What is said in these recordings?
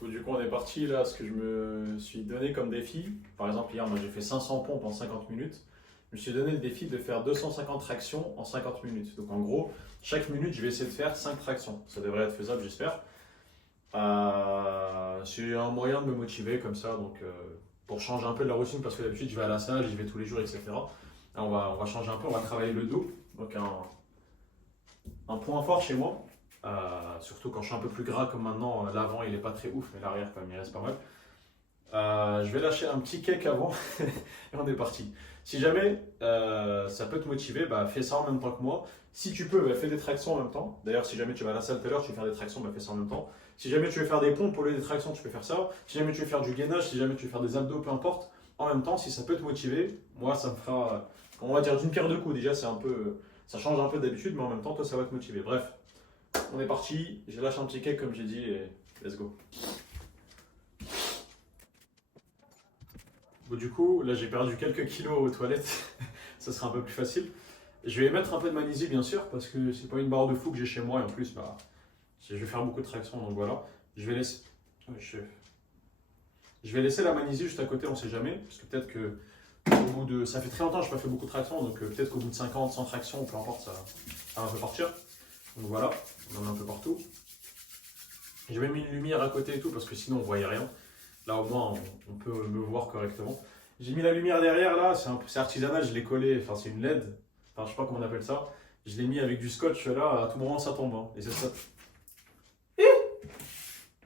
Bon, du coup, on est parti là, ce que je me suis donné comme défi. Par exemple, hier, moi j'ai fait 500 pompes en 50 minutes. Je me suis donné le défi de faire 250 tractions en 50 minutes. Donc en gros, chaque minute, je vais essayer de faire 5 tractions. Ça devrait être faisable, j'espère. C'est un moyen de me motiver comme ça, donc pour changer un peu de la routine, parce que d'habitude, je vais à la salle, j'y vais tous les jours, etc. Là, on va changer un peu, on va travailler le dos. Donc un point fort chez moi, surtout quand je suis un peu plus gras comme maintenant, l'avant il est pas très ouf, mais l'arrière quand même il reste pas mal. Je vais lâcher un petit cake avant et on est parti. Si jamais ça peut te motiver, bah, fais ça en même temps que moi. Si tu peux, bah, fais des tractions en même temps. D'ailleurs, si jamais tu vas à la salle tout à l'heure, tu veux faire des tractions, bah, fais ça en même temps. Si jamais tu veux faire des pompes au lieu des tractions, tu peux faire ça. Si jamais tu veux faire du gainage, si jamais tu veux faire des abdos, peu importe, en même temps, si ça peut te motiver, moi ça me fera, on va dire d'une pierre deux coups. Déjà, c'est un peu, ça change un peu d'habitude, mais en même temps, toi ça va te motiver. Bref, on est parti. J'ai lâché un petit cake comme j'ai dit et let's go. Bon, du coup, là j'ai perdu quelques kilos aux toilettes, ça sera un peu plus facile. Je vais mettre un peu de magnésie bien sûr, parce que c'est pas une barre de fou que j'ai chez moi et en plus, bah, je vais faire beaucoup de traction donc voilà. Je vais laisser, ouais, je vais laisser la magnésie juste à côté, on sait jamais, parce que peut-être que au bout de. Ça fait très longtemps que je n'ai pas fait beaucoup de traction, donc peut-être qu'au bout de 50, 100 tractions, peu importe, ça va un peu partir. Donc voilà, on en a un peu partout. J'ai même mis une lumière à côté et tout, parce que sinon on voyait rien. Là au moins on peut me voir correctement. J'ai mis la lumière derrière là, c'est artisanal, je l'ai collé, enfin c'est une LED, enfin je sais pas comment on appelle ça. Je l'ai mis avec du scotch là, à tout moment ça tombe. Hein. Et c'est ça.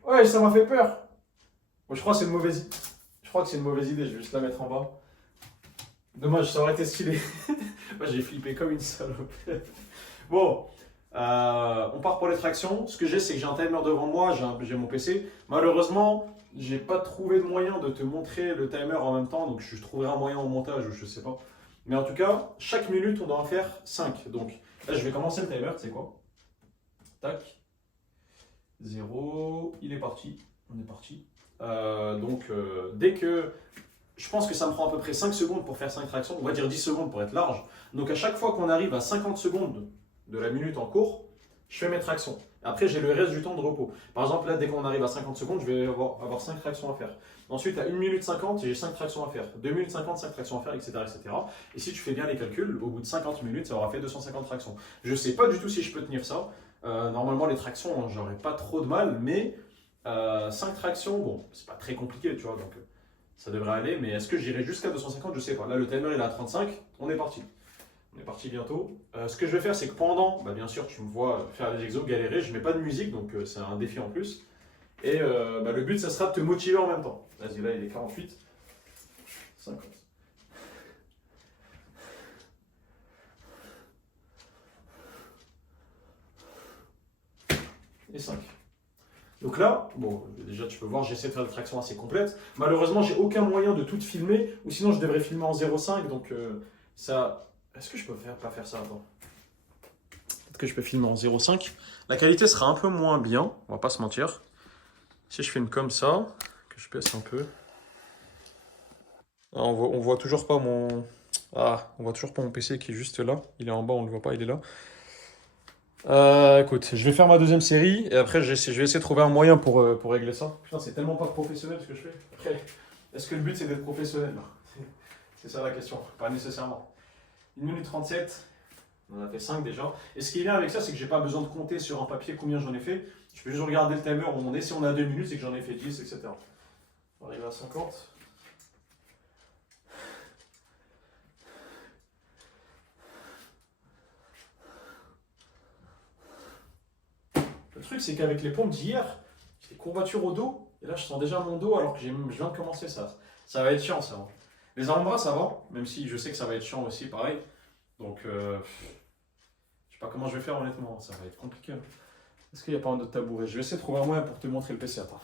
Ouais, ça m'a fait peur. Bon, je crois que c'est une mauvaise idée. Je crois que c'est une mauvaise idée, je vais juste la mettre en bas. Dommage, ça aurait été stylé. Moi j'ai flippé comme une salope. Bon, on part pour les tractions. Ce que j'ai, c'est que j'ai un timer devant moi, j'ai mon PC. Malheureusement, j'ai pas trouvé de moyen de te montrer le timer en même temps, donc je trouverai un moyen au montage ou je sais pas. Mais en tout cas, chaque minute, on doit en faire 5. Donc là, je vais commencer le timer, tu sais quoi? Tac, 0, il est parti. On est parti. Dès que. Je pense que ça me prend à peu près 5 secondes pour faire 5 tractions, on va dire 10 secondes pour être large. Donc à chaque fois qu'on arrive à 50 secondes de la minute en cours, je fais mes tractions. Après, j'ai le reste du temps de repos. Par exemple, là, dès qu'on arrive à 50 secondes, je vais avoir 5 tractions à faire. Ensuite, à 1 minute 50, j'ai 5 tractions à faire. 2 minutes 50, 5 tractions à faire, etc., etc. Et si tu fais bien les calculs, au bout de 50 minutes, ça aura fait 250 tractions. Je ne sais pas du tout si je peux tenir ça. Normalement, les tractions, j'aurais pas trop de mal, mais 5 tractions, bon, c'est pas très compliqué, tu vois, donc ça devrait aller, mais est-ce que j'irai jusqu'à 250? Je sais pas. Là, le timer il est à 35, on est parti. On est parti bientôt. Ce que je vais faire, c'est que pendant, bah, bien sûr, tu me vois faire les exos, galérer, je mets pas de musique, donc c'est un défi en plus. Et bah, le but, ça sera de te motiver en même temps. Vas-y, là, il est 48, 50 et 5. Donc là, bon, déjà tu peux voir, j'essaie de faire des tractions assez complètes. Malheureusement, j'ai aucun moyen de tout filmer, ou sinon je devrais filmer en 0,5, donc ça. Est-ce que je peux pas faire ça? Attends. Peut-être que je peux filmer en 0,5. La qualité sera un peu moins bien, on va pas se mentir. Si je filme comme ça, que je baisse un peu. Ah, on voit toujours pas mon. Ah, on voit toujours pas mon PC qui est juste là. Il est en bas, on le voit pas, il est là. Écoute, je vais faire ma deuxième série et après je vais essayer de trouver un moyen pour régler ça. Putain, c'est tellement pas professionnel ce que je fais. Après, est-ce que le but c'est d'être professionnel là? C'est ça la question, pas nécessairement. 1 minute 37, on en a fait 5 déjà. Et ce qui est bien avec ça, c'est que j'ai pas besoin de compter sur un papier combien j'en ai fait. Je peux juste regarder le timer où on est. Si on a 2 minutes, c'est que j'en ai fait 10, etc. On va arriver à 50. Le truc, c'est qu'avec les pompes d'hier, j'ai des courbatures au dos. Et là, je sens déjà mon dos alors que je viens de commencer ça. Ça va être chiant, ça. Les avant-bras, ça va. Même si je sais que ça va être chiant aussi, pareil. Donc, je sais pas comment je vais faire honnêtement. Ça va être compliqué. Est-ce qu'il n'y a pas un autre tabouret? Je vais essayer de trouver un moyen pour te montrer le PC. Attends.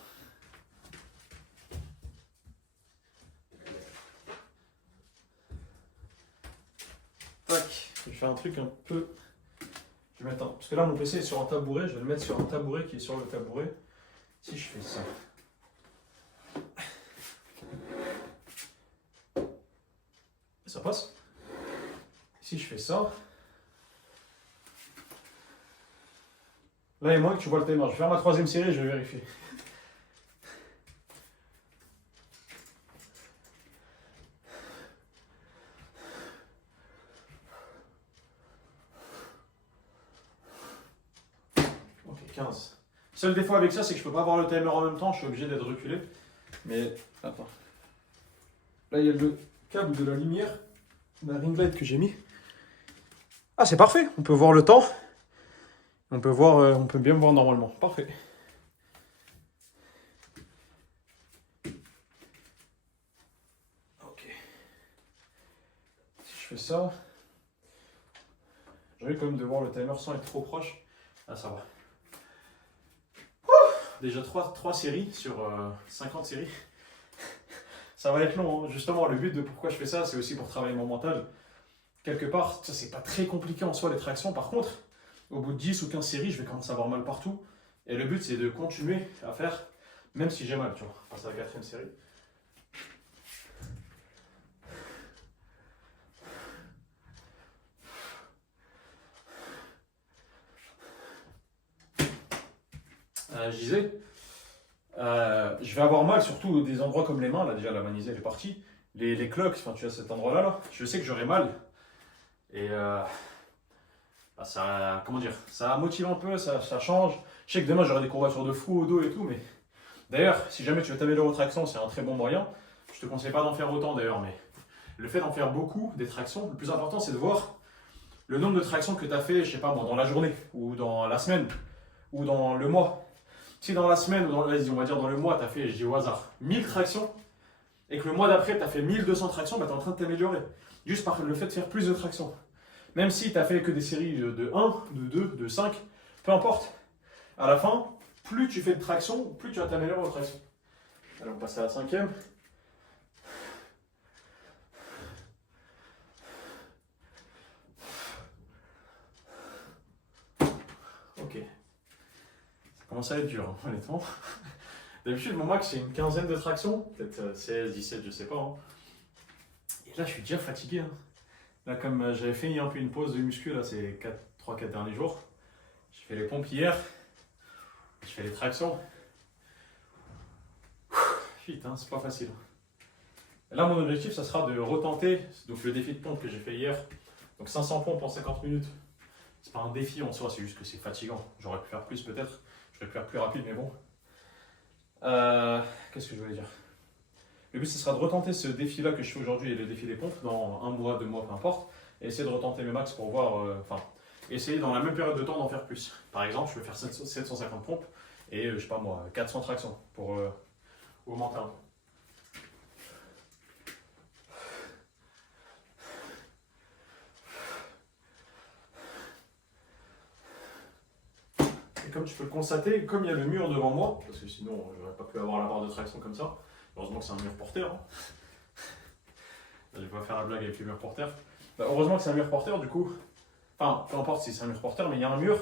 Tac. Je vais faire un truc un peu. Je vais mettre un. Parce que là, mon PC est sur un tabouret. Je vais le mettre sur un tabouret qui est sur le tabouret. Si je fais ça. Ça passe. Si je fais ça. Là, il manque, tu vois le timer. Je vais faire ma troisième série, je vais vérifier. 15. Seul défaut avec ça, c'est que je peux pas avoir le timer en même temps, je suis obligé d'être reculé. Mais attends. Là, il y a le câble de la lumière, la ring light que j'ai mis. Ah, c'est parfait, on peut voir le temps. On peut bien me voir normalement. Parfait. Ok. Si je fais ça, j'ai envie quand même de voir le timer sans être trop proche. Ah, ça va. Déjà 3 séries sur 50 séries. Ça va être long, hein. Justement, le but de pourquoi je fais ça, c'est aussi pour travailler mon mental. Quelque part, ça c'est pas très compliqué en soi les tractions. Par contre, au bout de 10 ou 15 séries, je vais commencer à avoir mal partout. Et le but, c'est de continuer à faire, même si j'ai mal, tu vois. On passe à la 4e série. Je disais, je vais avoir mal, surtout des endroits comme les mains. Là, déjà, la manisée, elle est partie. Les cloques, enfin, tu as cet endroit-là, là, je sais que j'aurai mal. Et bah, ça, comment dire, ça motive un peu, ça change. Je sais que demain, j'aurai des courbatures de fou au dos et tout, mais d'ailleurs, si jamais tu veux t'améliorer aux tractions, c'est un très bon moyen. Je te conseille pas d'en faire autant d'ailleurs, mais le fait d'en faire beaucoup, des tractions, le plus important, c'est de voir le nombre de tractions que tu as fait, je sais pas moi, dans la journée, ou dans la semaine, ou dans le mois. Si dans la semaine, ou vas-y, on va dire dans le mois, tu as fait, je dis au hasard, 1000 tractions, et que le mois d'après, tu as fait 1200 tractions, bah, tu es en train de t'améliorer. Juste par le fait de faire plus de tractions. Même si tu as fait que des séries de 1, de 2, de 5, peu importe. À la fin, plus tu fais de tractions, plus tu vas t'améliorer aux tractions. Allez, on passe à la 5e. Ok. Ça commence à être dur, hein, honnêtement. D'habitude, mon max, c'est une quinzaine de tractions. Peut-être 16, 17, je sais pas. Hein. Et là, je suis déjà fatigué. Hein. Là, comme j'avais fait un peu une pause de muscu, là, ces 3-4 derniers jours. J'ai fait les pompes hier. Je fais les tractions. Putain, c'est pas facile. Là, mon objectif, ça sera de retenter donc, le défi de pompe que j'ai fait hier. Donc 500 pompes en 50 minutes. C'est pas un défi en soi, c'est juste que c'est fatigant. J'aurais pu faire plus peut-être. J'aurais pu faire plus rapide, mais bon. Qu'est-ce que je voulais dire? Le but, ce sera de retenter ce défi-là que je fais aujourd'hui et le défi des pompes dans 1 mois, 2 mois, peu importe. Et essayer de retenter mes max pour voir. Enfin, essayer dans la même période de temps d'en faire plus. Par exemple, je vais faire 750 pompes et je sais pas moi, 400 tractions pour augmenter un peu. Et comme tu peux le constater, comme il y a le mur devant moi, parce que sinon j'aurais pas pu avoir la barre de traction comme ça, heureusement que c'est un mur porteur. Hein. Je vais pas faire la blague avec les murs porteurs. Bah, heureusement que c'est un mur porteur, du coup, enfin peu importe si c'est un mur porteur, mais il y a un mur,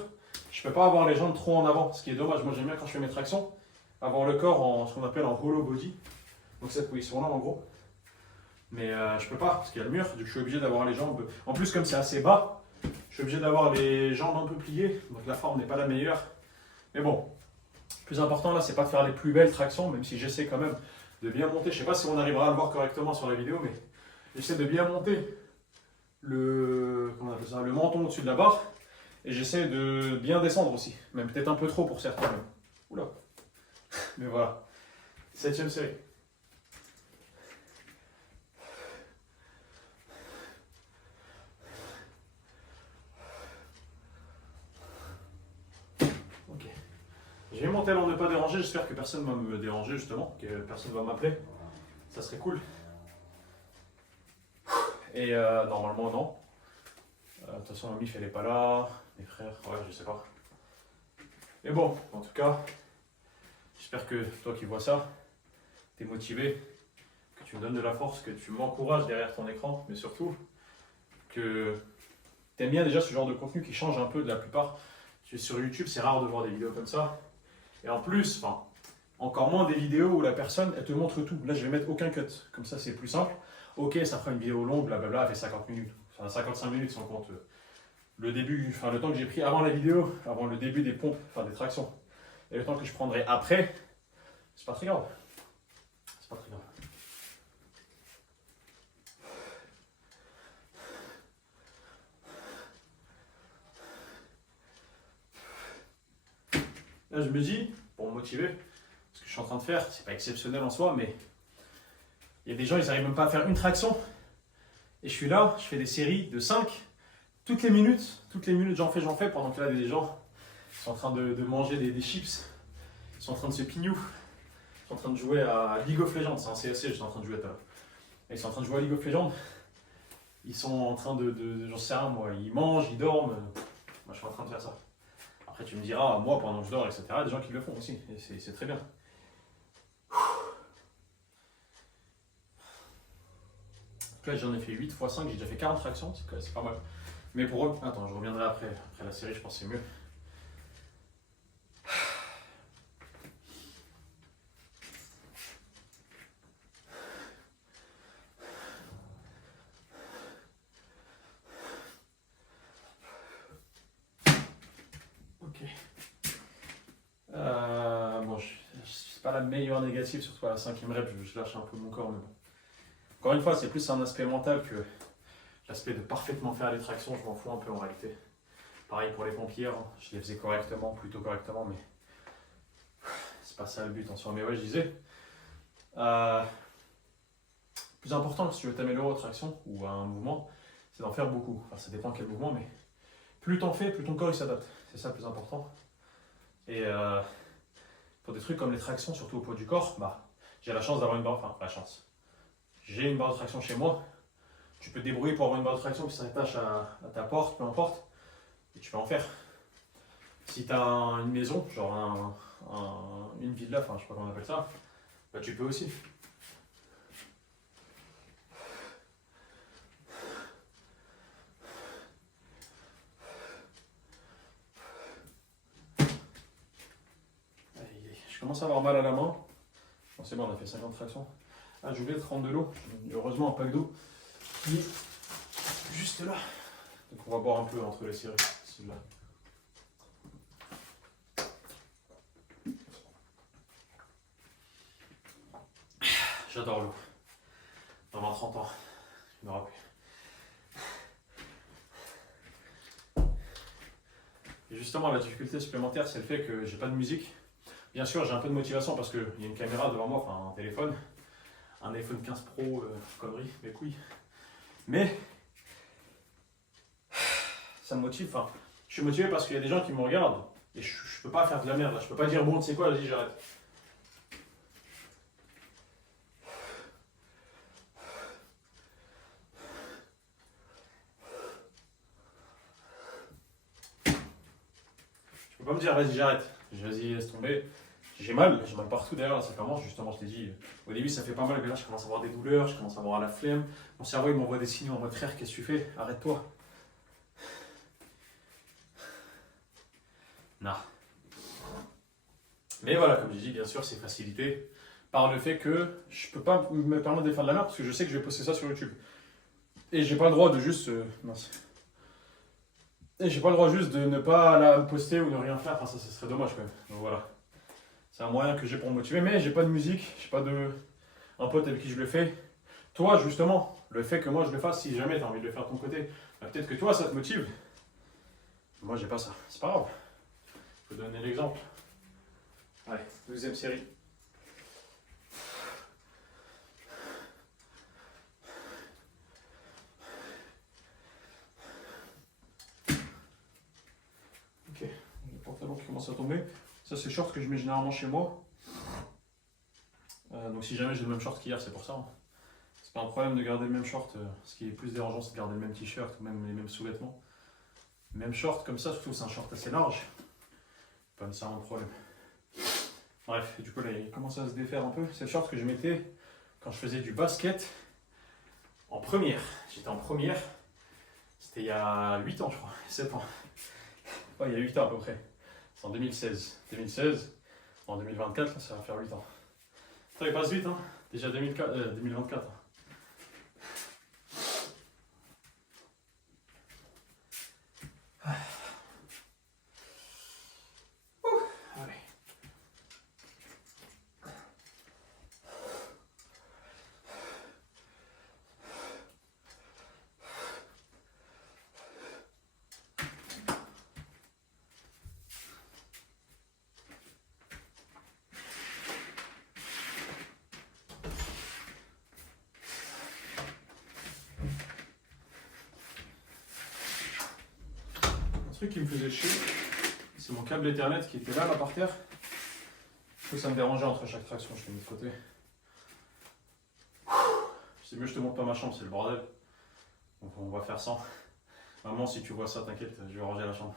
je peux pas avoir les jambes trop en avant, ce qui est dommage. Moi j'aime bien quand je fais mes tractions, avoir le corps en ce qu'on appelle en hollow body, donc cette position-là en gros. Mais je peux pas, parce qu'il y a le mur, du coup je suis obligé d'avoir les jambes. En plus, comme c'est assez bas, je suis obligé d'avoir les jambes un peu pliées, donc la forme n'est pas la meilleure. Mais bon, le plus important là, c'est pas de faire les plus belles tractions, même si j'essaie quand même de bien monter. Je sais pas si on arrivera à le voir correctement sur la vidéo, mais j'essaie de bien monter comment on appelle ça, le menton au-dessus de la barre. Et j'essaie de bien descendre aussi, même peut-être un peu trop pour certains. Même. Oula. Mais voilà. 7e série. J'ai mis mon tel en ne pas déranger, j'espère que personne ne va me déranger justement, que personne ne va m'appeler. Ça serait cool. Et normalement non. De toute façon, ma mif elle est pas là, mes frères, ouais, je sais pas. Mais bon, en tout cas, j'espère que toi qui vois ça, t'es motivé, que tu me donnes de la force, que tu m'encourages derrière ton écran, mais surtout que t'aimes bien déjà ce genre de contenu qui change un peu de la plupart. Sur YouTube, c'est rare de voir des vidéos comme ça. Et en plus, encore moins des vidéos où la personne, elle te montre tout. Là, je vais mettre aucun cut. Comme ça, c'est plus simple. Ok, ça fera une vidéo longue, blablabla, elle fait 50 minutes. Enfin, 55 minutes sans compte le début, enfin le temps que j'ai pris avant la vidéo, avant le début des pompes, enfin des tractions. Et le temps que je prendrai après, c'est pas très grave. C'est pas très grave. Là, je me dis, pour me motiver, ce que je suis en train de faire, c'est pas exceptionnel en soi, mais il y a des gens, ils n'arrivent même pas à faire une traction. Et je suis là, je fais des séries de 5. Toutes les minutes, j'en fais, pendant que là, des gens sont en train de manger des chips. Ils sont en train de se pignou. Ils sont en train de jouer à League of Legends. C'est un CSC, j'étais en train de jouer à l'heure. Ils sont en train de jouer à League of Legends. Ils sont en train j'en sais rien, moi, ils mangent, ils dorment. Moi, je suis en train de faire ça. Après, tu me diras, moi, pendant que je dors, etc., il y a des gens qui le font aussi. Et c'est très bien. Là, j'en ai fait 8 x 5, j'ai déjà fait 40 tractions, c'est pas mal. Mais pour eux, attends, je reviendrai après la série, je pense que c'est mieux. Ok. Bon, c'est pas la meilleure négative, surtout à la 5e rep, je lâche un peu mon corps, mais bon. Encore une fois, c'est plus un aspect mental que l'aspect de parfaitement faire les tractions, je m'en fous un peu en réalité. Pareil pour les pompiers, hein, je les faisais correctement, plutôt correctement, mais c'est pas ça le but en soi. Mais ouais, je disais, plus important si tu veux t'améliorer aux tractions ou à un mouvement, c'est d'en faire beaucoup. Enfin, ça dépend quel mouvement, mais plus t'en fais, plus ton corps il s'adapte. C'est ça le plus important. Et pour des trucs comme les tractions, surtout au poids du corps, bah, j'ai la chance d'avoir une barre, enfin la chance. J'ai une barre de traction chez moi. Tu peux te débrouiller pour avoir une barre de traction qui s'attache à ta porte, peu importe, et tu peux en faire. Si tu as une maison, genre une villa, enfin je sais pas comment on appelle ça, bah tu peux aussi. Je commence à avoir mal à la main. Bon, c'est bon, on a fait 50 tractions. Ah, j'ai oublié de prendre de l'eau. Heureusement, un pack d'eau qui est juste là. Donc on va boire un peu entre les séries. Celui-là. J'adore l'eau. Dans 20-30 ans, il n'y en aura plus. Et justement, la difficulté supplémentaire, c'est le fait que j'ai pas de musique. Bien sûr, j'ai un peu de motivation parce qu'il y a une caméra devant moi, enfin un téléphone. Un iPhone 15 Pro, connerie, mes couilles. Mais ça me motive. Enfin, je suis motivé parce qu'il y a des gens qui me regardent et je peux pas faire de la merde là. Je peux pas dire bon, tu sais quoi, vas-y, j'arrête. Je peux pas me dire vas-y, j'arrête. Vas-y, laisse tomber. J'ai mal partout derrière, là, ça commence, justement, je t'ai dit, au début ça fait pas mal, mais là je commence à avoir des douleurs, je commence à avoir la flemme. Mon cerveau il m'envoie des signaux en mode frère, qu'est-ce que tu fais? Arrête-toi. Non. Mais voilà, comme j'ai dit, bien sûr, c'est facilité par le fait que je peux pas me permettre de faire de la merde parce que je sais que je vais poster ça sur YouTube. Et j'ai pas le droit de juste. Mince. Et j'ai pas le droit juste de ne pas la poster ou ne rien faire, enfin ça serait dommage quand même. Donc voilà. C'est un moyen que j'ai pour me motiver, mais j'ai pas de musique, j'ai pas un pote avec qui je le fais. Toi, justement, le fait que moi je le fasse, si jamais tu as envie de le faire de ton côté, bah, peut-être que toi ça te motive. Moi j'ai pas ça, c'est pas grave. Je peux donner l'exemple. Allez, deuxième série. Ok, le pantalon qui commence à tomber. Ça c'est le short que je mets généralement chez moi. Donc si jamais j'ai le même short qu'hier, c'est pour ça. Hein. C'est pas un problème de garder le même short. Ce qui est plus dérangeant, c'est de garder le même t-shirt ou même les mêmes sous-vêtements. Même short comme ça, surtout c'est un short assez large. Pas nécessairement de problème. Bref, du coup là il commence à se défaire un peu. C'est le short que je mettais quand je faisais du basket en première. J'étais en première. C'était il y a 8 ans je crois, 7 ans. Ouais, il y a 8 ans à peu près. C'est en 2016. 2016, en 2024, là, ça va faire 8 ans. Ça il passe vite, hein. Déjà 2024. Allez. truc qui me faisait chier, c'est mon câble Ethernet qui était là par terre. Du coup, ça me dérangeait entre chaque traction, je l'ai mis de côté. C'est mieux, je te montre pas ma chambre, c'est le bordel. Donc on va faire sans. Maman, si tu vois ça, t'inquiète, je vais ranger la chambre.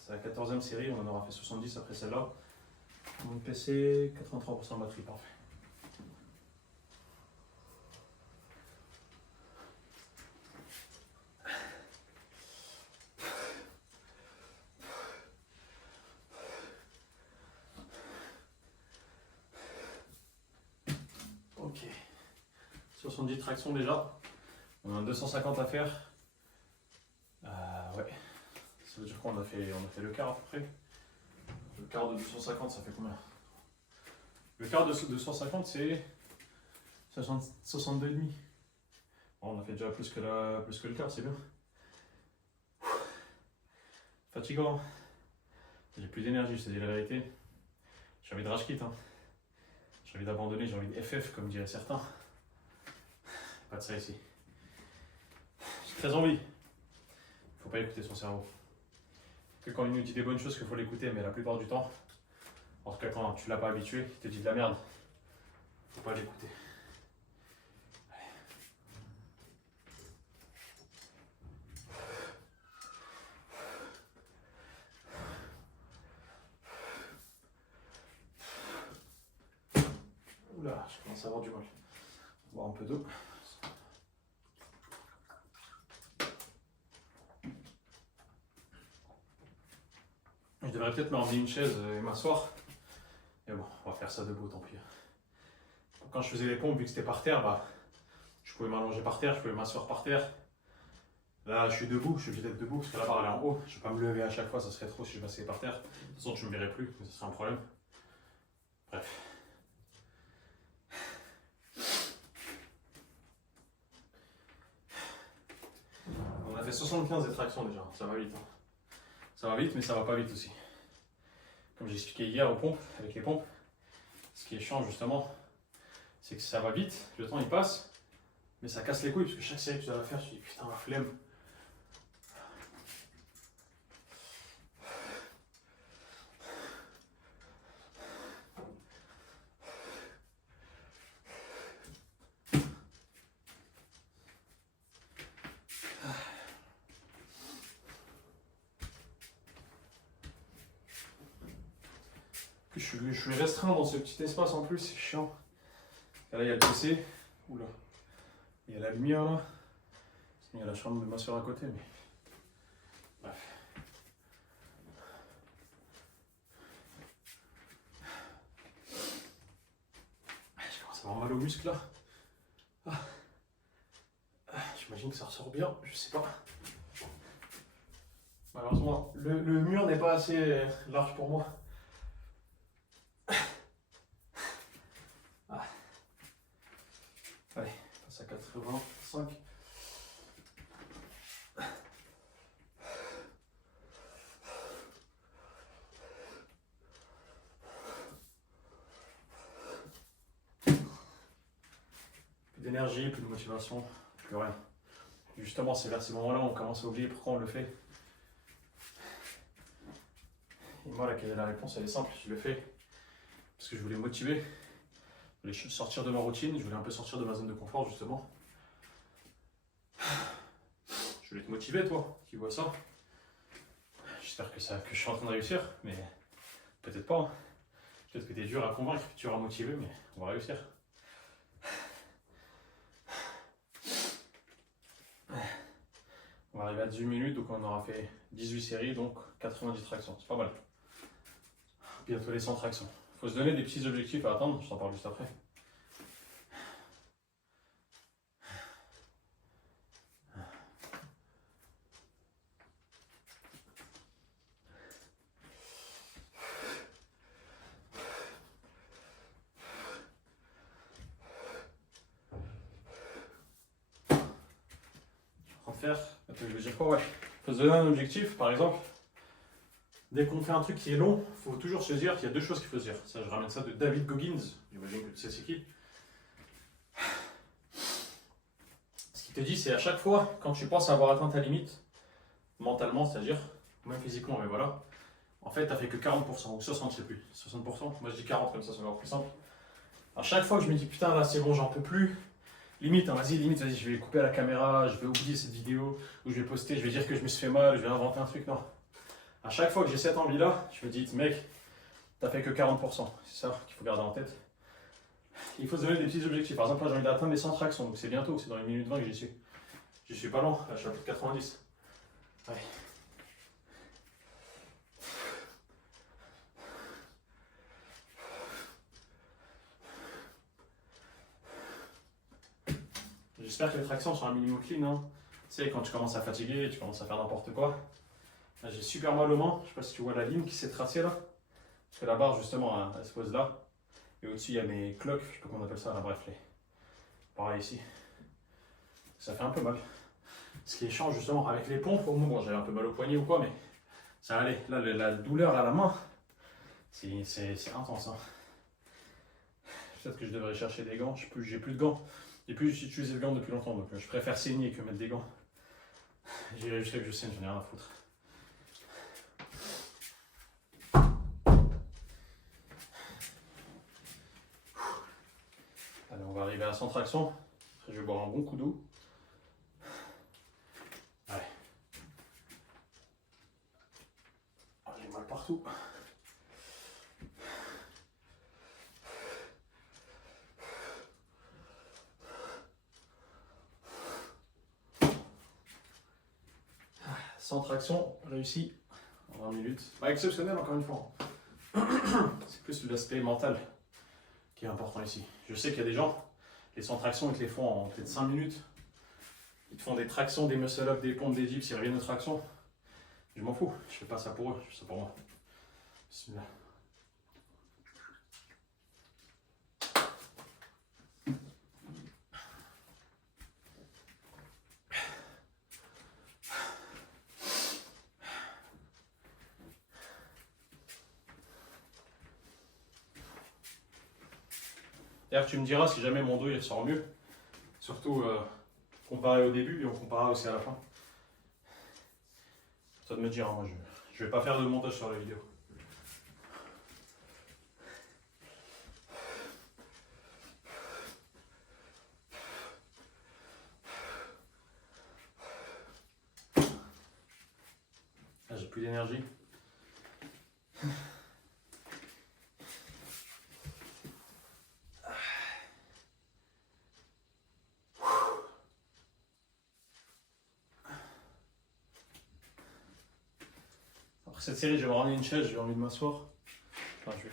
C'est la 14e série, on en aura fait 70 après celle-là. Mon PC, 83% de batterie, parfait. Ok. 70 tractions déjà. On a 250 à faire. Ouais. Ça veut dire qu'on a fait le quart à peu près. Le quart de 250, ça fait combien? Le quart de 250, c'est 62,5. Bon, on a fait déjà plus que le quart, c'est bien. Fatigant. J'ai plus d'énergie, je te dis la vérité. J'ai envie de rage quit. Hein. J'ai envie d'abandonner, j'ai envie de FF, comme diraient certains. Pas de ça ici. J'ai très envie. Faut pas écouter son cerveau. Que quand il nous dit des bonnes choses qu'il faut l'écouter, mais la plupart du temps, en tout cas quand tu l'as pas habitué, il te dit de la merde. Faut pas l'écouter. Oula, je commence à avoir du mal. On va boire un peu d'eau. Je devrais peut-être m'emmener une chaise et m'asseoir. Mais bon, on va faire ça debout, tant pis. Quand je faisais les pompes, vu que c'était par terre, bah, je pouvais m'allonger par terre, je pouvais m'asseoir par terre. Là, je suis debout, je suis obligé d'être debout parce que la barre elle est en haut. Je ne vais pas me lever à chaque fois, ça serait trop si je m'asseyais par terre. De toute façon, je ne me verrais plus, mais ça serait un problème. Bref. On a fait 75 tractions déjà, ça va vite. Hein. Ça va vite, mais ça va pas vite aussi. Comme j'ai expliqué hier aux pompes, avec les pompes, ce qui est chiant justement, c'est que ça va vite, le temps il passe, mais ça casse les couilles parce que chaque série que tu dois faire, tu te dis putain, la flemme. Je suis restreint dans ce petit espace en plus, c'est chiant. Et là il y a le PC, oula, il y a la lumière là, il y a la chambre de ma soeur à côté, mais bref. Je commence à avoir mal aux muscles là. J'imagine que ça ressort bien, je sais pas. Malheureusement, le mur n'est pas assez large pour moi. Allez, on passe à 85. Plus d'énergie, plus de motivation, plus rien. Justement, c'est vers ces moments-là où on commence à oublier pourquoi on le fait. Et moi, la réponse, elle est simple, je le fais parce que je voulais me motiver. Je voulais sortir de ma routine, je voulais un peu sortir de ma zone de confort justement. Je voulais te motiver toi, qui vois ça. J'espère que je suis en train de réussir, mais peut-être pas. Hein. Peut-être que tu es dur à convaincre, dur à motiver, mais on va réussir. On va arriver à 18 minutes, donc on aura fait 18 séries, donc 90 tractions, c'est pas mal. Bientôt les 100 tractions. Faut se donner des petits objectifs à atteindre, je t'en parle juste après. Faire, je veux dire quoi, ouais. Faut se donner un objectif, par exemple. Dès qu'on fait un truc qui est long, il faut toujours se dire qu'il y a deux choses qu'il faut se dire. Ça, je ramène ça de David Goggins, j'imagine que tu sais c'est qui. qui te dit, c'est à chaque fois quand tu penses avoir atteint ta limite, mentalement, c'est-à-dire, même physiquement, mais voilà, en fait, tu n'as fait que 40%, ou 60%, je sais plus, 60%, moi je dis 40 comme ça, c'est encore plus simple. À chaque fois que je me dis, putain, là c'est bon, j'en peux plus, limite, hein, vas-y, je vais couper à la caméra, je vais oublier cette vidéo, ou je vais poster, je vais dire que je me suis fait mal, je vais inventer un truc, non. À chaque fois que j'ai cette envie-là, je me dis, mec, t'as fait que 40%, c'est ça qu'il faut garder en tête. Il faut se donner des petits objectifs. Par exemple, là j'ai envie d'atteindre les 100 tractions, donc c'est bientôt, c'est dans les minutes 20 que j'y suis. J'y suis pas loin, là je suis à plus de 90. Ouais. J'espère que les tractions sont un minimum clean. Hein. Tu sais, quand tu commences à fatiguer, tu commences à faire n'importe quoi. Là, j'ai super mal au main. Je sais pas si tu vois la ligne qui s'est tracée là. Parce que la barre, justement, elle se pose là. Et au-dessus, il y a mes cloques. Je sais pas comment on appelle ça. Là, bref, pareil ici. Ça fait un peu mal. Ce qui est chiant, justement, avec les pompes, au moment, bon, j'avais un peu mal au poignet ou quoi, mais ça allait. Là, la douleur à la main, c'est intense. Hein. Peut-être que je devrais chercher des gants. J'ai plus de gants. J'ai plus utilisé de gants depuis longtemps, donc je préfère saigner que mettre des gants. J'irai jusqu'à que je saigne, j'en ai rien à foutre. Allez, on va arriver à 100 tractions. Après, je vais boire un bon coup d'eau. Allez. Ah, j'ai mal partout. Sans traction, réussi en 20 minutes. Pas exceptionnel encore une fois. C'est plus l'aspect mental qui est important ici. Je sais qu'il y a des gens, les 100 tractions, ils te les font en peut-être 5 minutes. Ils te font des tractions, des muscle-up, des pompes, des dips, ils reviennent aux tractions. Je m'en fous, je fais pas ça pour eux, je fais ça pour moi. Bismillah. D'ailleurs, tu me diras si jamais mon dos il ressort mieux. Surtout comparé au début et on comparera aussi à la fin. Ça de me dire, hein, moi je vais pas faire de montage sur la vidéo. Là, j'ai plus d'énergie. Après cette série, je vais me ramener une chaise, j'ai envie de m'asseoir. Enfin, je vais...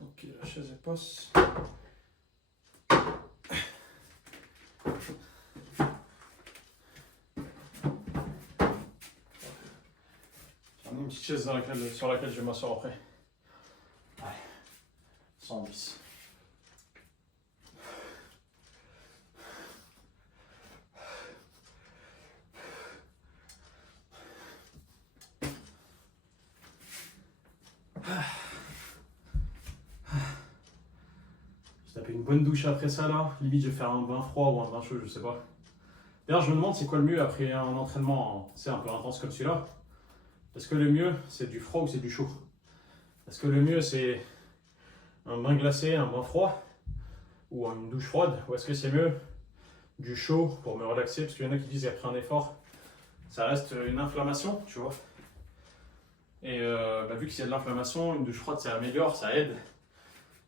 Ok, la chaise elle passe. J'ai ramené une petite chaise sur laquelle je vais m'asseoir après. Allez, 110. J'ai tapé une bonne douche après ça là. Limite, je vais faire un bain froid ou un bain chaud, je sais pas. D'ailleurs, je me demande c'est quoi le mieux après un entraînement un peu intense comme celui-là. Est-ce que le mieux c'est du froid ou c'est du chaud? Est-ce que le mieux c'est un bain glacé, un bain froid ou une douche froide? Ou est-ce que c'est mieux du chaud pour me relaxer? Parce qu'il y en a qui disent après un effort, ça reste une inflammation, tu vois. Et vu qu'il y a de l'inflammation, une douche froide ça améliore, ça aide.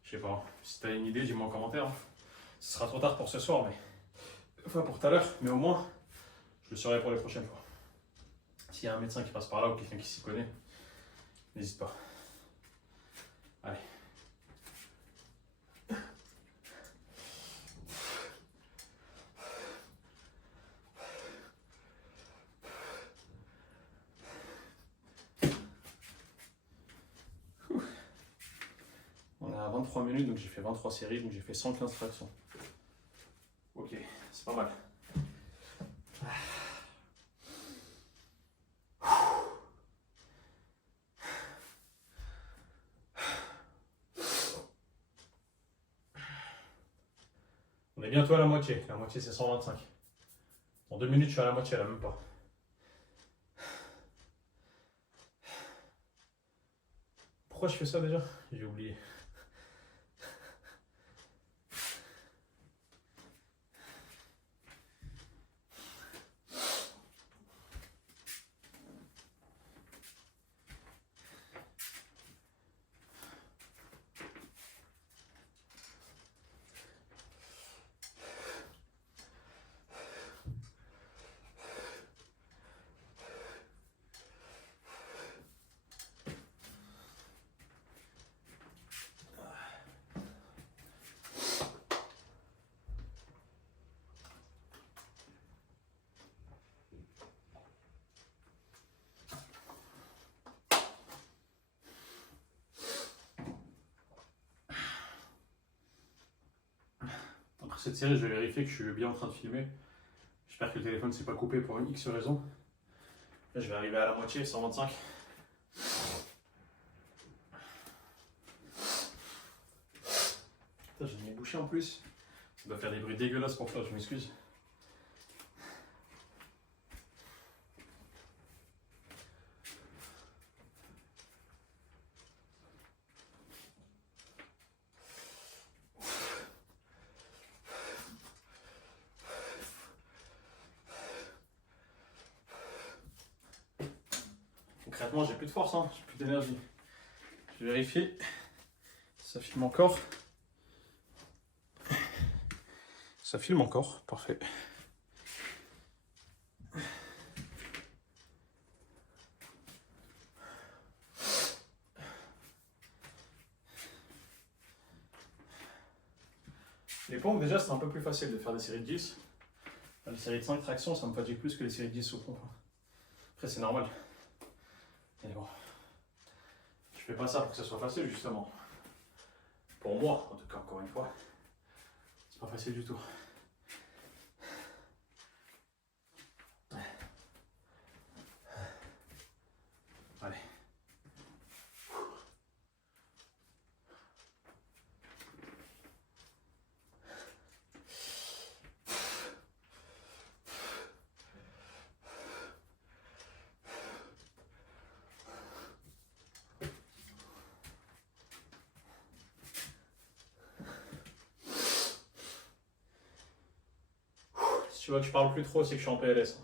Je sais pas, si tu as une idée, dis-moi en commentaire. Ce sera trop tard pour ce soir, mais enfin pour tout à l'heure, mais au moins je le saurai pour les prochaines fois. S'il y a un médecin qui passe par là ou quelqu'un qui s'y connaît, n'hésite pas. Allez. On est à 23 minutes, donc j'ai fait 23 séries, donc j'ai fait 115 tractions. Ok, c'est pas mal. On est bientôt à la moitié. La moitié, c'est 125. En 2 minutes, je suis à la moitié, là, même pas. Pourquoi je fais ça déjà? J'ai oublié. Après cette série, je vais vérifier que je suis bien en train de filmer. J'espère que le téléphone ne s'est pas coupé pour une X raison. Là, je vais arriver à la moitié, 125. Putain, j'ai mis bouché en plus. Ça doit faire des bruits dégueulasses pour ça, je m'excuse. Concrètement, j'ai plus de force, hein. J'ai plus d'énergie. Je vais vérifier. Ça filme encore. Ça filme encore, parfait. Les pompes, déjà, c'est un peu plus facile de faire des séries de 10. Les séries de 5 tractions, ça me fatigue plus que les séries de 10 sous pompe. Après, c'est normal. Mais bon, je fais pas ça pour que ça soit facile, justement. Pour moi, en tout cas, encore une fois, c'est pas facile du tout. Allez. Si tu vois que je parle plus trop, c'est que je suis en PLS.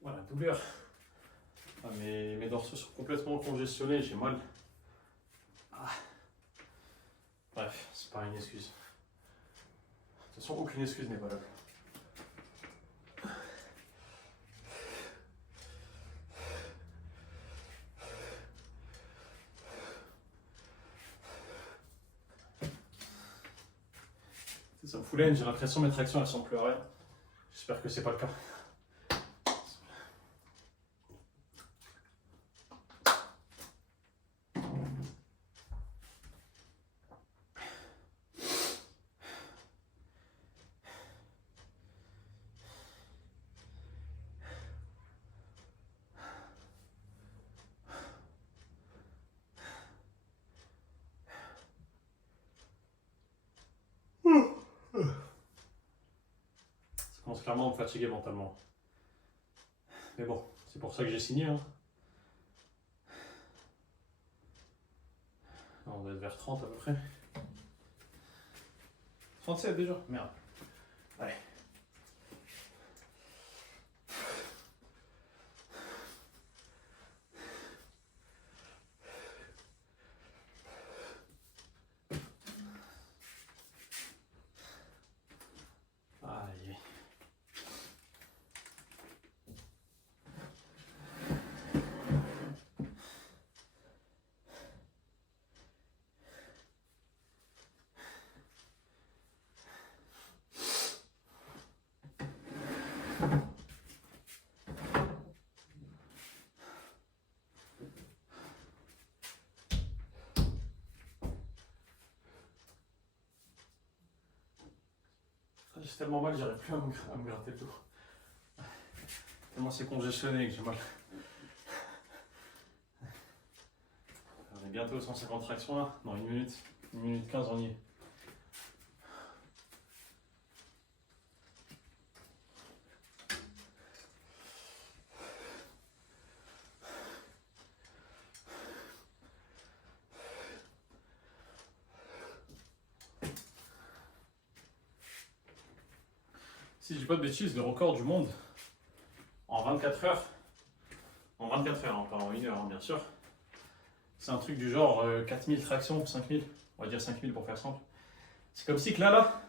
Voilà, douleur. Ah, mes dorsaux sont complètement congestionnés, j'ai mal. Ah. Bref, c'est pas une excuse. De toute façon, aucune excuse n'est valable. Ça me fout l'aine, j'ai l'impression que mes tractions elles sont plus à rien. J'espère que c'est pas le cas. Ça commence clairement à me fatiguer mentalement. Mais bon, c'est pour ça que j'ai signé. Hein. On doit être vers 30 à peu près. 37 déjà? Merde. Allez. Aïe. j'ai tellement mal, j'arrive plus à me gratter le dos. Tellement c'est congestionné que j'ai mal. On est bientôt aux 150 tractions là. Dans 1 minute 15 on y est. Si je dis pas de bêtises, le record du monde en 24 heures, hein, pas en 1 heure hein, bien sûr, c'est un truc du genre 4000 tractions, 5000, on va dire 5000 pour faire simple. C'est comme si que là,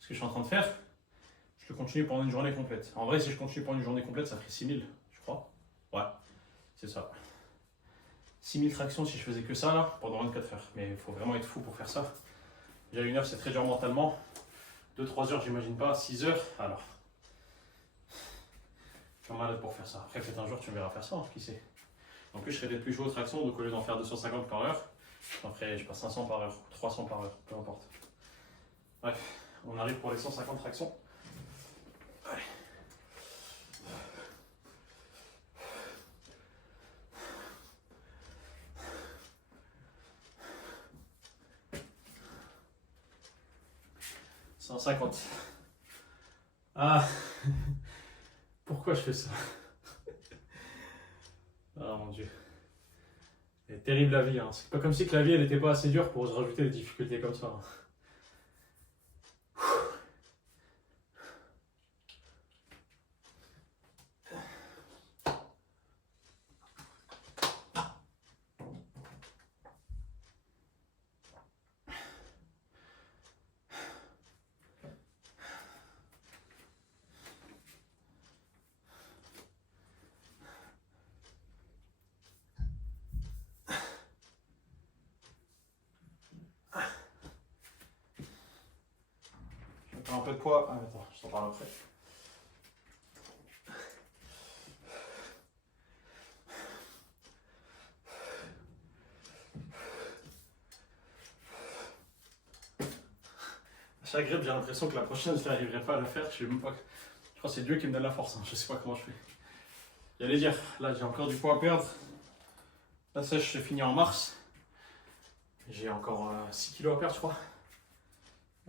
ce que je suis en train de faire, je le continue pendant une journée complète. En vrai, si je continue pendant une journée complète, ça ferait 6000, je crois. Ouais, c'est ça. 6000 tractions si je faisais que ça là, pendant 24 heures. Mais il faut vraiment être fou pour faire ça. Déjà 1 heure, c'est très dur mentalement. 2-3 heures, j'imagine pas. 6 heures, alors. Je suis malade pour faire ça. Après, peut-être un jour, tu me verras faire ça, hein, qui sait. En plus, je serais peut-être plus chaud aux tractions, donc au lieu d'en faire 250 par heure, j'en ferais, je sais pas, 500 par heure, 300 par heure, peu importe. Bref, on arrive pour les 150 tractions. Allez. « 150. Ah, pourquoi je fais ça? Ah mon dieu. C'est terrible la vie, hein. C'est pas comme si que la vie elle était pas assez dure pour se rajouter des difficultés comme ça, hein. Je vais faire un peu de poids. Ah, attends, je t'en parle après. Chaque grip, j'ai l'impression que la prochaine, je n'arriverai pas à la faire. Je sais même pas. Je crois que c'est Dieu qui me donne la force, hein. Je sais pas comment je fais. Il y a les dire, là j'ai encore du poids à perdre. La sèche, j'ai fini en mars. J'ai encore 6 kilos à perdre, je crois.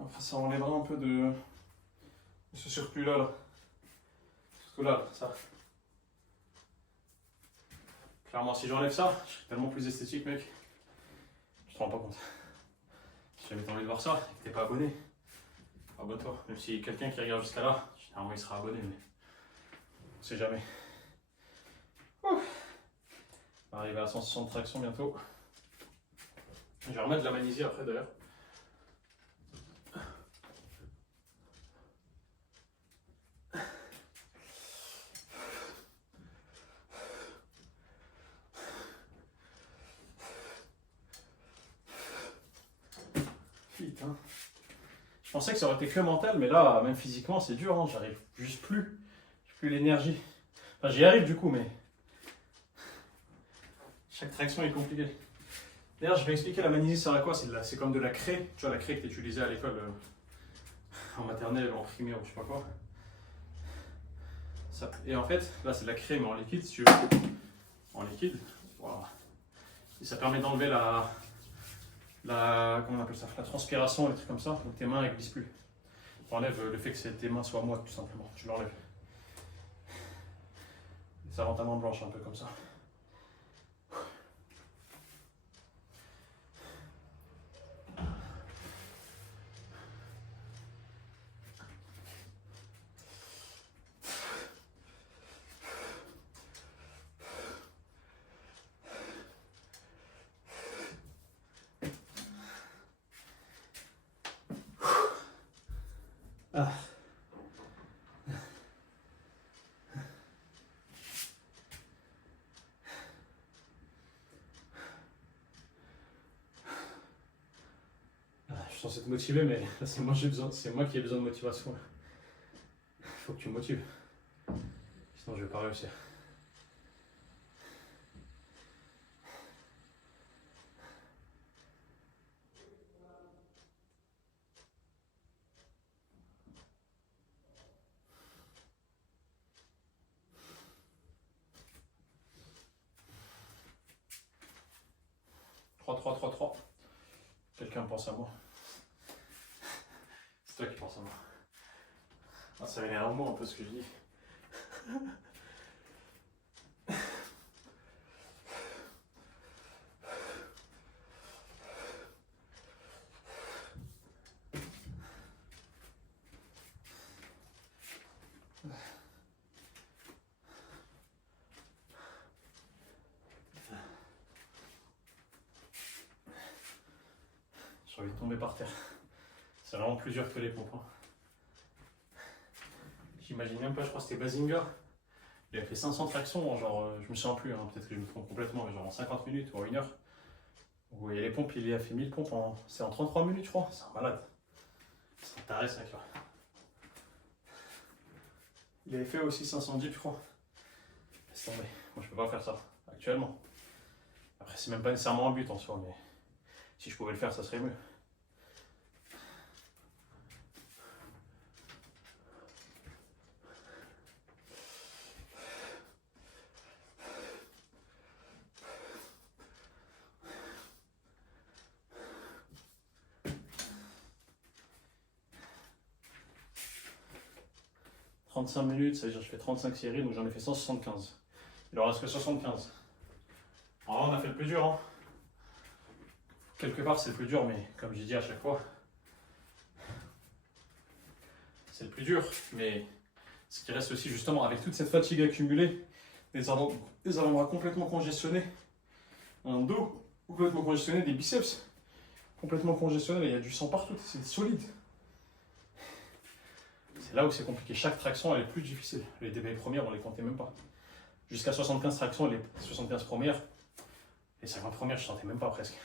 Enfin, ça enlèvera un peu de ce surplus là. Surtout là, ça. Clairement, si j'enlève ça, je serai tellement plus esthétique, mec. Je te rends pas compte. Si jamais t'as envie de voir ça et que t'es pas abonné, abonne-toi. Même si quelqu'un qui regarde jusqu'à là, généralement il sera abonné, mais on sait jamais. On va arriver à 160 tractions bientôt. Je vais remettre de la magnésie après d'ailleurs. Putain. Je pensais que ça aurait été que mental, mais là, même physiquement, c'est dur, hein. J'arrive juste plus. J'ai plus l'énergie. Enfin, j'y arrive du coup, mais chaque traction est compliquée. D'ailleurs, je vais expliquer la magnésie sert à quoi. C'est comme de la craie. Tu vois, la craie que tu utilisais à l'école en maternelle, en primaire ou je sais pas quoi. Ça, et en fait, là, c'est de la craie, mais en liquide, si tu veux. En liquide. Voilà. Et ça permet d'enlever comment on appelle ça, la transpiration, les trucs comme ça, donc tes mains ne glissent plus. Tu enlèves le fait que tes mains soient moites tout simplement, tu l'enlèves. Et ça rend ta main blanche un peu comme ça. Ah. Je suis censé te motiver, mais là c'est moi qui ai besoin de motivation. Il faut que tu me motives. Sinon je vais pas réussir. 3, 3, 3. Quelqu'un pense à moi. C'est toi qui penses à moi. Ah, ça m'énerve un peu ce que je dis. J'ai envie de tomber par terre. C'est vraiment plus dur que les pompes. Hein. J'imagine même pas, je crois que c'était Bazinga. Il a fait 500 tractions en genre, je me souviens plus, hein, peut-être que je me trompe complètement, mais genre en 50 minutes ou en 1 heure. Vous voyez les pompes, il a fait 1000 pompes c'est en 33 minutes, je crois. C'est un malade. C'est un taré, ce mec-là. Il avait fait aussi 510, je crois. Laisse tomber. Moi, je peux pas faire ça, actuellement. Après, c'est même pas nécessairement un but en soi, mais si je pouvais le faire, ça serait mieux. « 35 minutes, ça veut dire que je fais 35 séries, donc j'en ai fait 175. Il en reste que 75. Alors là, on a fait le plus dur. Hein. Quelque part, c'est le plus dur, mais comme j'ai dit à chaque fois, c'est le plus dur. Mais ce qui reste aussi, justement, avec toute cette fatigue accumulée, les avant-bras complètement congestionnés, un dos complètement congestionné, des biceps complètement congestionnés, il y a du sang partout, c'est solide. C'est là où c'est compliqué. Chaque traction, elle est plus difficile. Les DB premières, on les comptait même pas. Jusqu'à 75 tractions, les 75 premières, les 50 premières, je sentais même pas presque.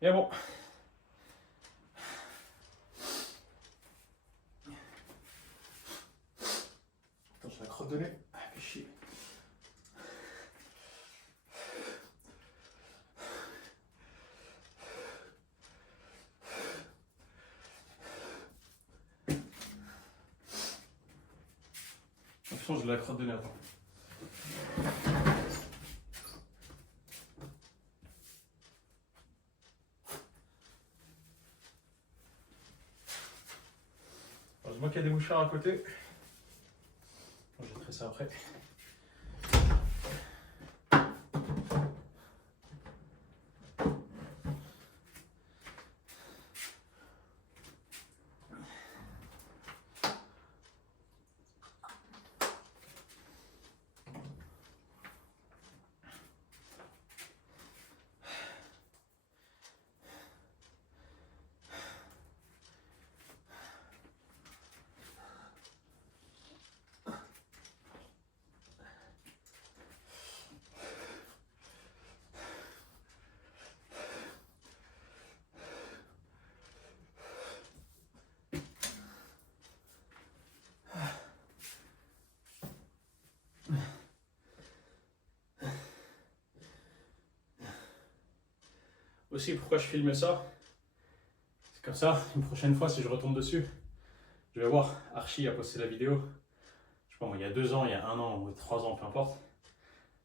Et bon. Attends, j'ai la crotte de nez. Ah, fait chier. Attention, j'ai la crotte de nez, attends. Heureusement qu'il y a des mouchards à côté. Je jetterai ça après. Aussi, pourquoi je filme ça? C'est comme ça, une prochaine fois, si je retombe dessus, je vais voir. Archie a posté la vidéo. Je sais pas moi, il y a 2 ans, il y a 1 an ou 3 ans, peu importe.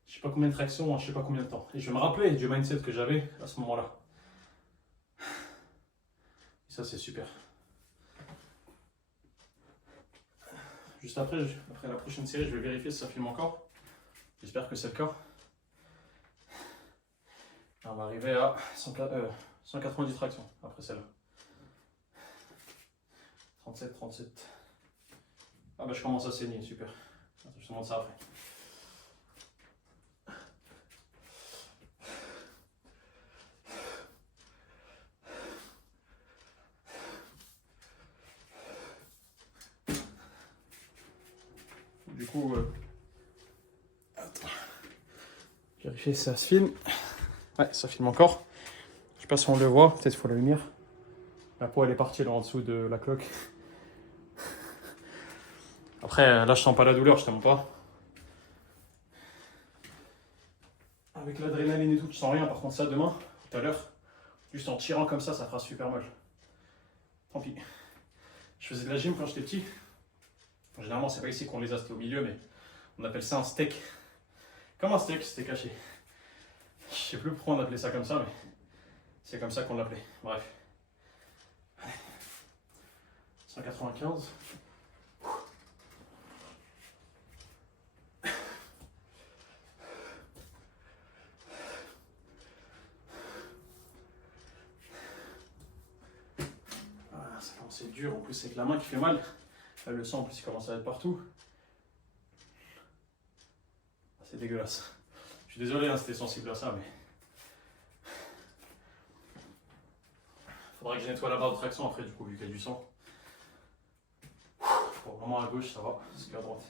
Je sais pas combien de tractions, je sais pas combien de temps. Et je vais me rappeler du mindset que j'avais à ce moment-là. Et ça, c'est super. Juste après la prochaine série, je vais vérifier si ça filme encore. J'espère que c'est le cas. On va arriver à 190 tractions après celle-là. 37, 37. Ah bah je commence à saigner, super. Attends, je te montre ça après. Du coup, attends. Vérifier si ça se filme. Ouais, ça filme encore. Je sais pas si on le voit, peut-être qu'il faut la lumière. La peau elle est partie là en dessous de la cloque. Après, là je sens pas la douleur, je t'aime pas. Avec l'adrénaline et tout, je sens rien. Par contre, ça demain, tout à l'heure, juste en tirant comme ça fera super mal. Tant pis. Je faisais de la gym quand j'étais petit. Généralement, c'est pas ici qu'on les a, c'était au milieu, mais on appelle ça un steak. Comme un steak, c'était caché. Je sais plus pourquoi on appelait ça comme ça, mais C'est comme ça qu'on l'appelait. Bref. 195. Ça commence à être dur, en plus avec la main qui fait mal. Là, le sang en plus il commence à être partout. C'est dégueulasse. Je suis désolé, hein, c'était sensible à ça, mais... Faudrait que je nettoie la barre de traction après, du coup, vu qu'il y a du sang. Bon, vraiment à gauche, ça va, c'est qu'à droite.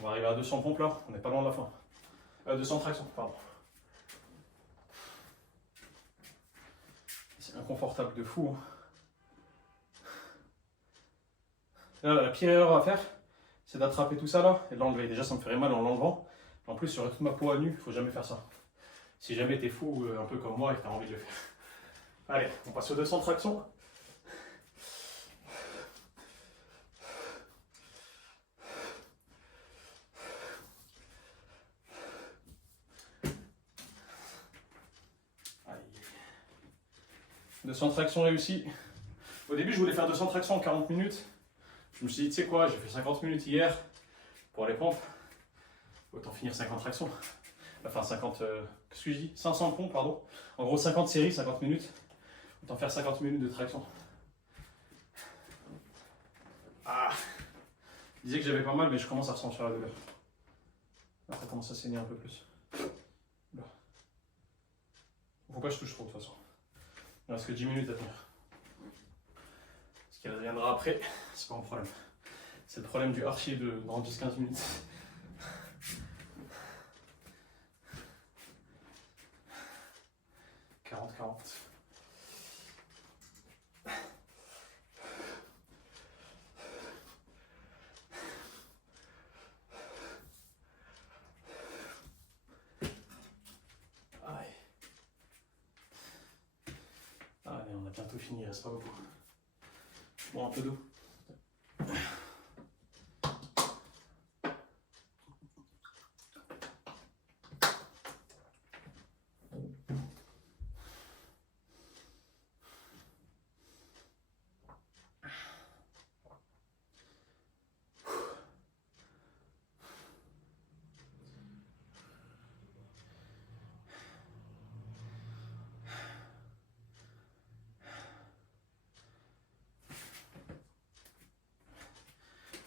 On va arriver à 200 pompes là, on n'est pas loin de la fin. 200 tractions, pardon. C'est inconfortable de fou. Hein. Là, la pire erreur à faire, c'est d'attraper tout ça là et de l'enlever. Déjà, ça me ferait mal en l'enlevant. En plus, sur toute ma peau à nu, il faut jamais faire ça. Si jamais t'es fou, un peu comme moi, et que t'as envie de le faire. Allez, on passe aux 200 tractions. Allez. 200 tractions réussies. Au début, je voulais faire 200 tractions en 40 minutes. Je me suis dit, tu sais quoi, j'ai fait 50 minutes hier pour les pompes. Autant finir 50 tractions. Enfin, 50, qu'est-ce que je dis 500 pompes, pardon. En gros, 50 séries, 50 minutes. Autant faire 50 minutes de traction. Ah, je disais que j'avais pas mal, mais je commence à ressentir la douleur. Là, ça commence à saigner un peu plus. Là. Faut pas que je touche trop, de toute façon. Il ne reste que 10 minutes à tenir. Ce qui reviendra après, c'est pas mon problème. C'est le problème du archi de dans 10-15 minutes. Allez, on a bientôt fini, il reste pas beaucoup. Bon, un peu d'eau.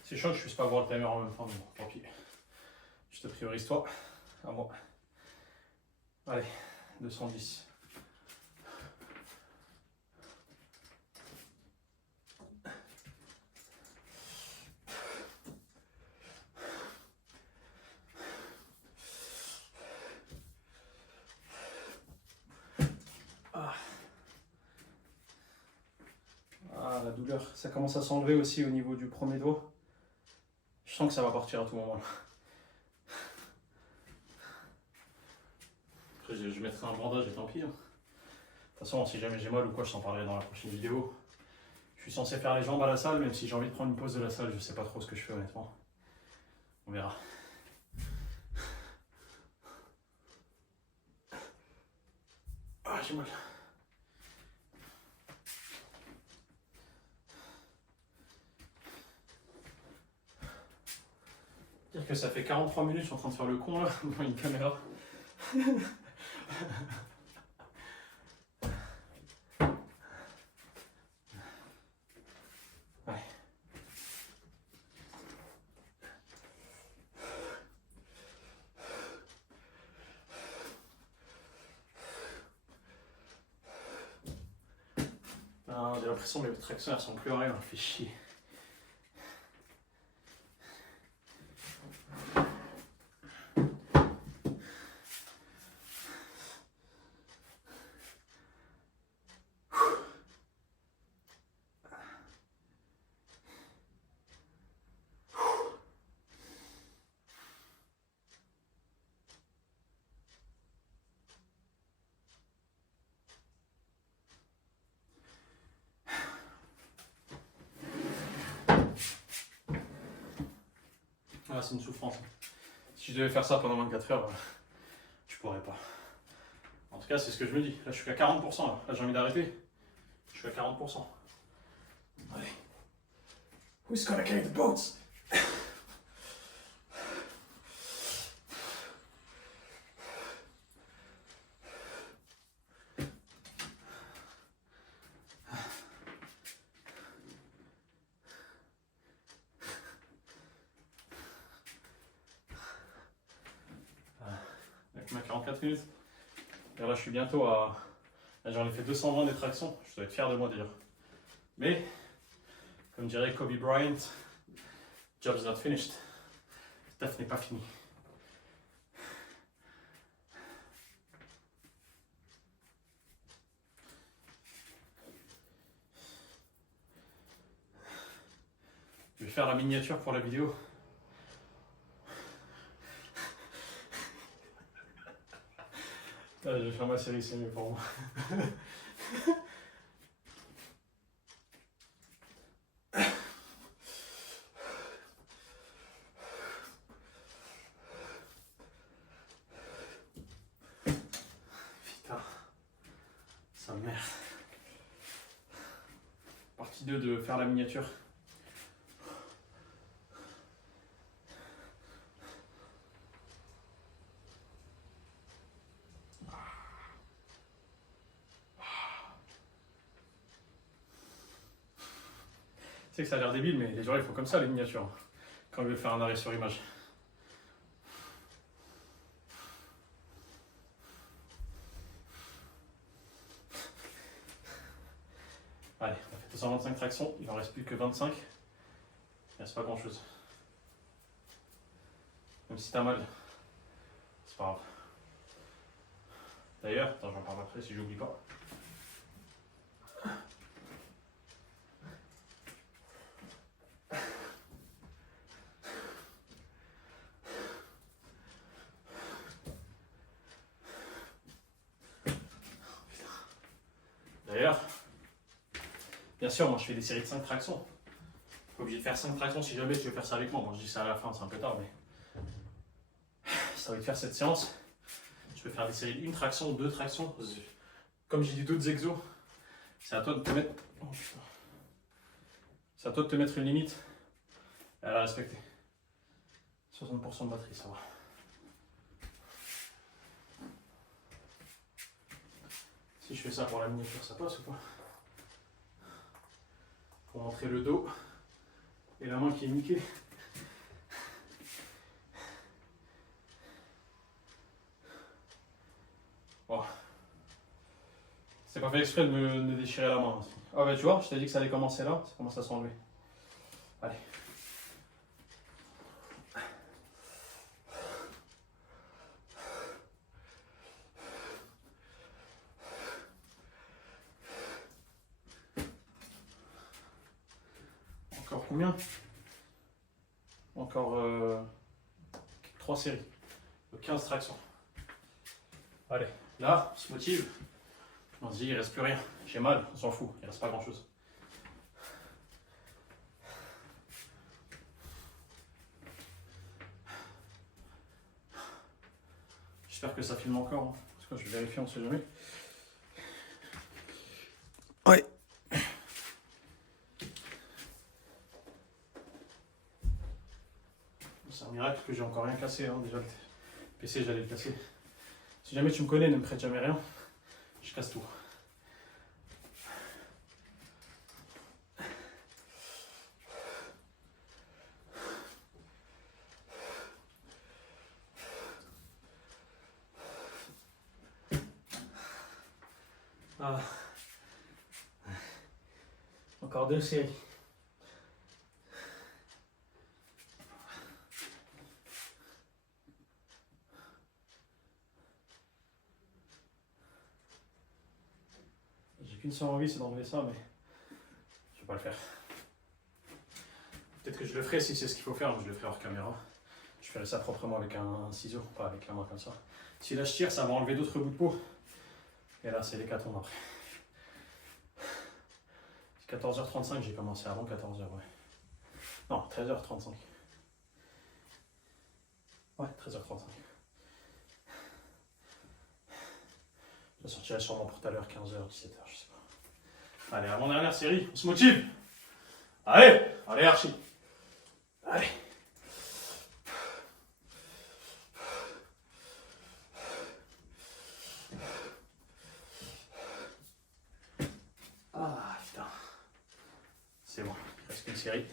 C'est chaud que je puisse pas voir le timer en même temps, mais bon, tant pis. Je te priorise toi, à moi. Allez, 210. Ah, la douleur, ça commence à s'enlever aussi au niveau du premier doigt. Je sens que ça va partir à tout moment. Après, je mettrai un bandage et tant pis. Hein. De toute façon, si jamais j'ai mal ou quoi, je t'en parlerai dans la prochaine vidéo. Je suis censé faire les jambes à la salle, même si j'ai envie de prendre une pause de la salle, je sais pas trop ce que je fais honnêtement. On verra. Ah, j'ai mal. Dire que ça fait 43 minutes, je suis en train de faire le con là, devant une caméra. Ouais. J'ai l'impression que les tractions elles sont plus à rien, ça fait chier. Ah, c'est une souffrance. Si Si je devais faire ça pendant 24 heures, tu pourrais pas. En tout cas, c'est ce que je me dis. Là, je suis à 40%. Là j'ai envie d'arrêter. Je suis à 40%. Allez. Who's gonna carry the boats? Avec ma 44 minutes. Et là, je suis bientôt à. J'en ai fait 220 des tractions. Je dois être fier de moi d'ailleurs. Mais, comme dirait Kobe Bryant, job's not finished. Taf n'est pas fini. Je vais faire la miniature pour la vidéo. Ah, je vais faire ma série, c'est mieux pour moi. Putain, ça me merde. Partie 2 de faire la miniature. Tu sais que ça a l'air débile, mais les gens ils font comme ça les miniatures. Quand ils veulent faire un arrêt sur image. Allez, on a fait 225 tractions, il en reste plus que 25. Il reste pas grand chose. Même si t'as mal, c'est pas grave. D'ailleurs, attends, j'en parle après si j'oublie pas. D'ailleurs, bien sûr, moi je fais des séries de 5 tractions. Pas obligé de faire 5 tractions si jamais tu veux faire ça avec moi. Bon, je dis ça à la fin, c'est un peu tard, mais si t'as envie de faire cette séance, tu peux faire des séries de 1 traction, 2 tractions. Comme j'ai dit d'autres exos, c'est à toi de te mettre. Oh, putain. C'est à toi de te mettre une limite et à la respecter. 60% de batterie, ça va. Si je fais ça pour la miniature, ça passe ou pas? Pour montrer le dos et la main qui est niquée. Bon. C'est pas fait exprès de me déchirer la main. Ah bah tu vois, je t'ai dit que ça allait commencer là, ça commence à s'enlever. Allez. Encore combien? Encore 3 séries. De 15 tractions. Allez, là, on se motive. On se dit, il reste plus rien. J'ai mal, on s'en fout, il reste pas grand chose. J'espère que ça filme encore, hein. Parce que je vais vérifier, on sait jamais. Ouais. C'est un miracle que j'ai encore rien cassé, hein. Déjà le PC j'allais le casser. Si jamais tu me connais, ne me prête jamais rien. Je casse tout. Ah. Encore 2 séries. J'ai qu'une seule envie, c'est d'enlever ça, mais je vais pas le faire. Peut-être que je le ferai si c'est ce qu'il faut faire, je le ferai hors caméra. Je ferai ça proprement avec un ciseau, pas avec la main comme ça. Si là je tire, ça va enlever d'autres bouts de peau. Et là, c'est l'hécatombe après. 14h35, j'ai commencé avant 14h, ouais. Non, 13h35. Ouais, 13h35. Je la sortirai sûrement pour tout à l'heure, 15h, 17h, je sais pas. Allez, avant-dernière série, on se motive. Allez, allez Archie. Allez. Ah putain. C'est bon, il reste qu'une série.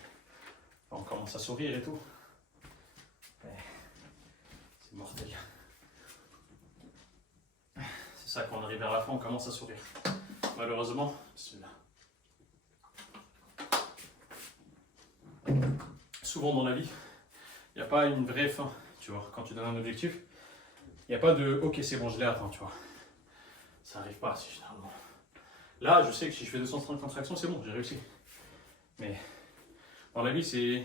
On commence à sourire et tout. Ouais. C'est mortel. C'est ça, quand on arrive vers la fin, on commence à sourire. Malheureusement, celui-là. Souvent dans la vie, il n'y a pas une vraie fin, tu vois. Quand tu donnes un objectif, il n'y a pas de « ok, c'est bon, je l'ai atteint », tu vois. Ça n'arrive pas, si généralement. Là, je sais que si je fais 230 contractions, c'est bon, j'ai réussi. Mais dans la vie, c'est...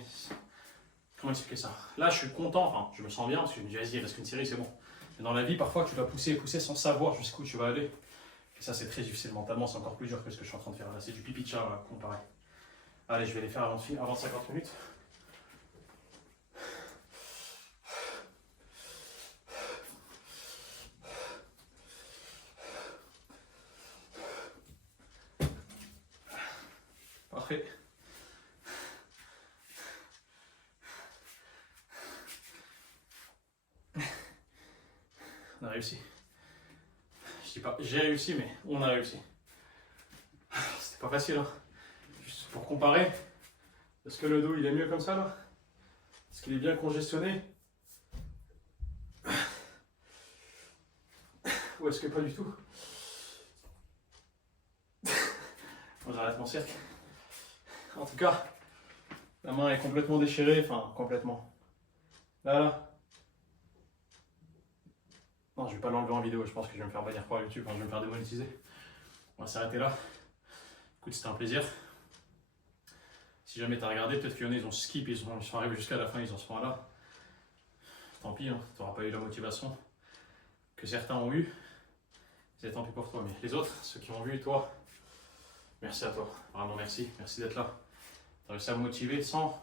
Comment expliquer ça? Là, je suis content, enfin, je me sens bien, parce que je me dis « vas-y, il reste qu'une série, c'est bon ». Mais dans la vie, parfois, tu vas pousser et pousser sans savoir jusqu'où tu vas aller. Et ça, c'est très difficile mentalement, c'est encore plus dur que ce que je suis en train de faire là. C'est du pipi de chat, comparé. Allez, je vais les faire avant 50 minutes. Parfait. On a réussi. Je dis pas j'ai réussi, mais on a réussi. C'était pas facile, hein. Juste pour comparer, est-ce que le dos il est mieux comme ça là? Est-ce qu'il est bien congestionné? Ou est-ce que pas du tout? Bon, j'arrête mon cercle. En tout cas, la main est complètement déchirée, enfin complètement. Là. Non, je vais pas l'enlever en vidéo, je pense que je vais me faire bannir par YouTube, quand je vais me faire démonétiser. On va s'arrêter là. Écoute, c'était un plaisir. Si jamais tu as regardé, peut-être qu'il y en a, ils ont skip, ils sont arrivés jusqu'à la fin, ils en sont là. Tant pis, hein, tu n'auras pas eu la motivation que certains ont eu. C'est tant pis pour toi, mais les autres, ceux qui ont vu, toi, merci à toi. Vraiment merci, merci d'être là. Tu as réussi à me motiver sans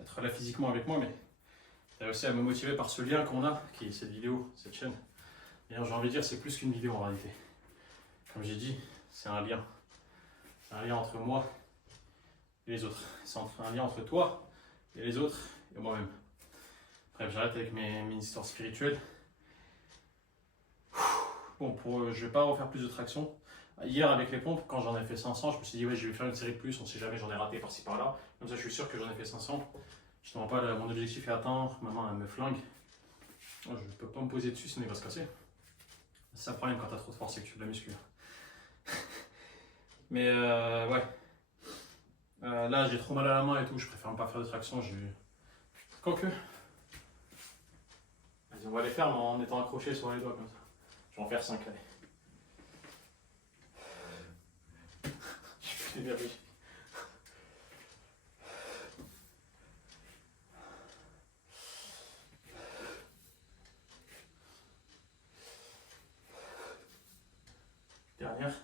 être là physiquement avec moi, mais tu as réussi à me motiver par ce lien qu'on a, qui est cette vidéo, cette chaîne. Et j'ai envie de dire, c'est plus qu'une vidéo en réalité. Comme j'ai dit, c'est un lien. C'est un lien entre moi et les autres. C'est un lien entre toi et les autres et moi-même. Bref, j'arrête avec mes histoires spirituelles. Bon, je vais pas refaire plus de traction. Hier, avec les pompes, quand j'en ai fait 500, je me suis dit, ouais, je vais faire une série de plus, on sait jamais, j'en ai raté par-ci par-là. Comme ça, je suis sûr que j'en ai fait 500. Justement, pas, mon objectif est atteint, ma main, elle me flingue. Je ne peux pas me poser dessus, sinon il va se casser. C'est ça le problème quand tu as trop de force et que tu fais de la muscu. Mais ouais. Là, j'ai trop mal à la main et tout, je préfère ne pas faire de traction. Quoique. Vas-y, on va les faire mais en étant accroché sur les doigts comme ça. Je vais en faire 5, allez. Je suis énervé. Dernière.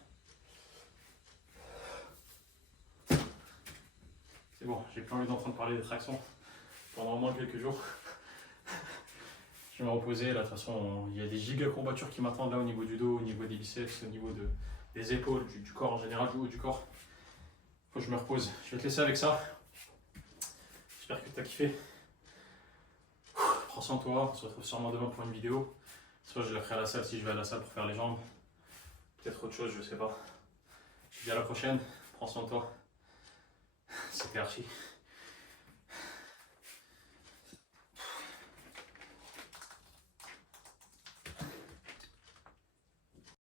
C'est bon, j'ai plus envie d'entendre parler des tractions pendant au moins quelques jours. Je vais me reposer, là de toute façon il y a des giga courbatures qui m'attendent là au niveau du dos, au niveau des biceps, au niveau des épaules, du corps en général, du haut du corps. Faut que je me repose. Je vais te laisser avec ça. J'espère que tu as kiffé. Prends soin de toi, on se retrouve sûrement demain pour une vidéo. Soit je la ferai à la salle si je vais à la salle pour faire les jambes. Peut-être autre chose, je sais pas. Je te dis à la prochaine, prends soin de toi. C'était Archie.